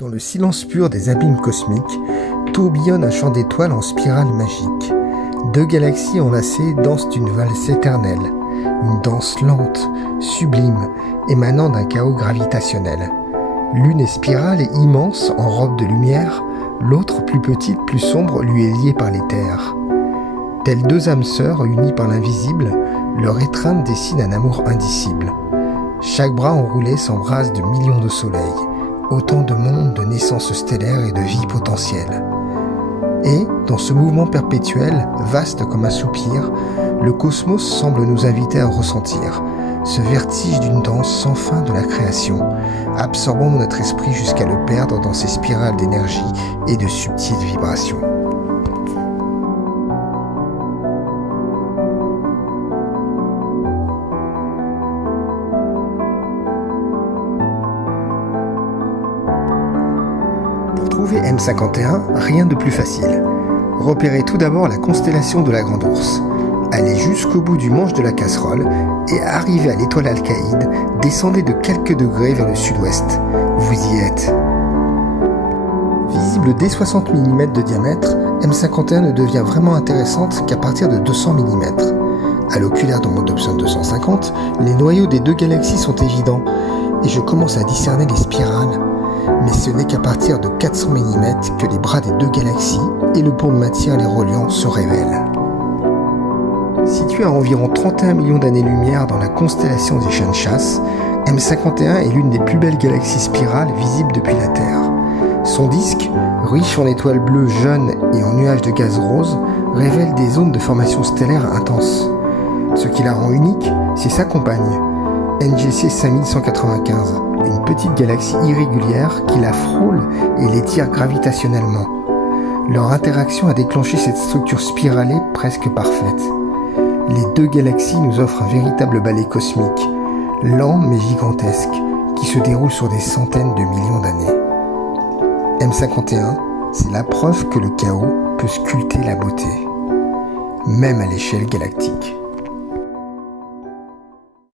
Dans le silence pur des abîmes cosmiques, tourbillonne un champ d'étoiles en spirale magique. Deux galaxies enlacées dansent une valse éternelle, une danse lente, sublime, émanant d'un chaos gravitationnel. L'une est spirale et immense en robe de lumière, l'autre, plus petite, plus sombre, lui est liée par l'éther. Telles deux âmes sœurs unies par l'invisible, leur étreinte dessine un amour indicible. Chaque bras enroulé s'embrasse de millions de soleils, autant de mondes, de naissances stellaires et de vie potentielle. Et, dans ce mouvement perpétuel, vaste comme un soupir, le cosmos semble nous inviter à ressentir ce vertige d'une danse sans fin de la création, absorbant notre esprit jusqu'à le perdre dans ses spirales d'énergie et de subtiles vibrations. Pour trouver M51, rien de plus facile. Repérez tout d'abord la constellation de la Grande Ourse. Allez jusqu'au bout du manche de la casserole et arrivez à l'étoile Alcaïde, descendez de quelques degrés vers le sud-ouest. Vous y êtes. Visible dès 60 mm de diamètre, M51 ne devient vraiment intéressante qu'à partir de 200 mm. À l'oculaire de mon Dobson 250, les noyaux des deux galaxies sont évidents et je commence à discerner les spirales. Mais ce n'est qu'à partir de 400 mm que les bras des deux galaxies et le pont de matière les reliant se révèlent. Situé à environ 31 millions d'années-lumière dans la constellation des Chiens de chasse, M51 est l'une des plus belles galaxies spirales visibles depuis la Terre. Son disque, riche en étoiles bleues jeunes et en nuages de gaz rose, révèle des zones de formation stellaire intenses. Ce qui la rend unique, c'est sa compagne, NGC 5195, une petite galaxie irrégulière qui la frôle et l'étire gravitationnellement. Leur interaction a déclenché cette structure spiralée presque parfaite. Les deux galaxies nous offrent un véritable ballet cosmique, lent mais gigantesque, qui se déroule sur des centaines de millions d'années. M51, c'est la preuve que le chaos peut sculpter la beauté, même à l'échelle galactique.